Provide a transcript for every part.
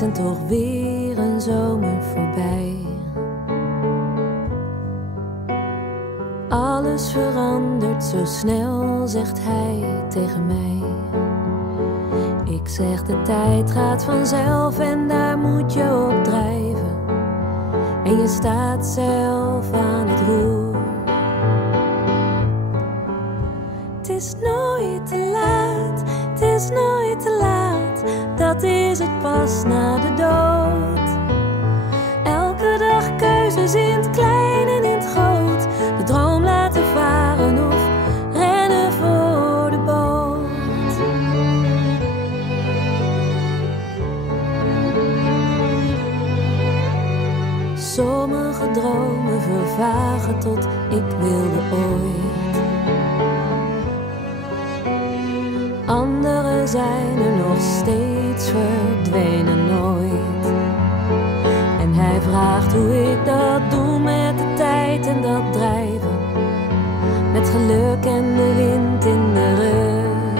is en toch weer een zomer voorbij. Alles verandert zo snel, zegt hij tegen mij. Ik zeg de tijd gaat vanzelf en daar moet je op drijven. En je staat zelf aan het roer. Het is nooit te laat, het is nooit te laat. Dat is het pas na de dood. Elke dag keuzes in het klein en in het groot. De droom laten varen of rennen voor de boot. Sommige dromen vervagen tot ik wilde ooit. Anderen zijn er nog steeds, verdwenen nooit. En hij vraagt hoe ik dat doe met de tijd en dat drijven. Met geluk en de wind in de rug.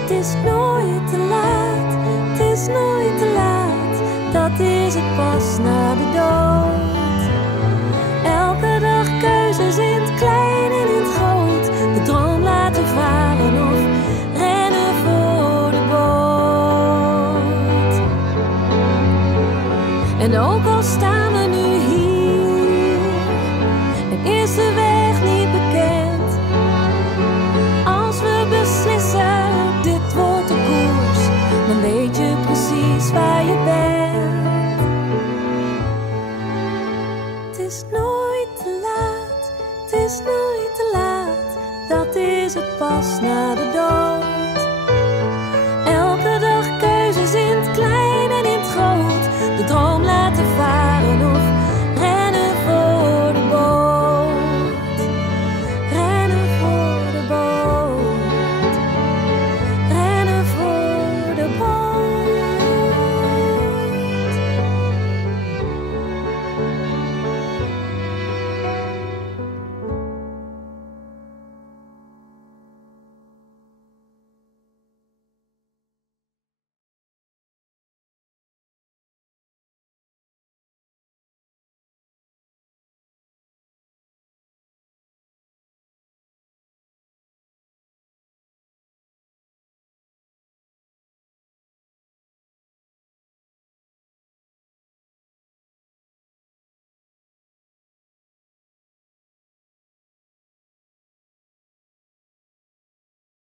Het is nooit te laat, het is nooit te laat. Dat is het pas na de dood. Elke dag keuzes in het klein en in het groot. De droom laten varen of rennen voor de boot. En ook al staan we nu hier en is de weg niet bekend. Als we beslissen, dit wordt de koers, dan weet je precies waar je bent. Het is nooit te laat, het is nooit te laat. Dat is het pas na de dood.